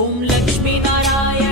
Om Lakshmi Narayana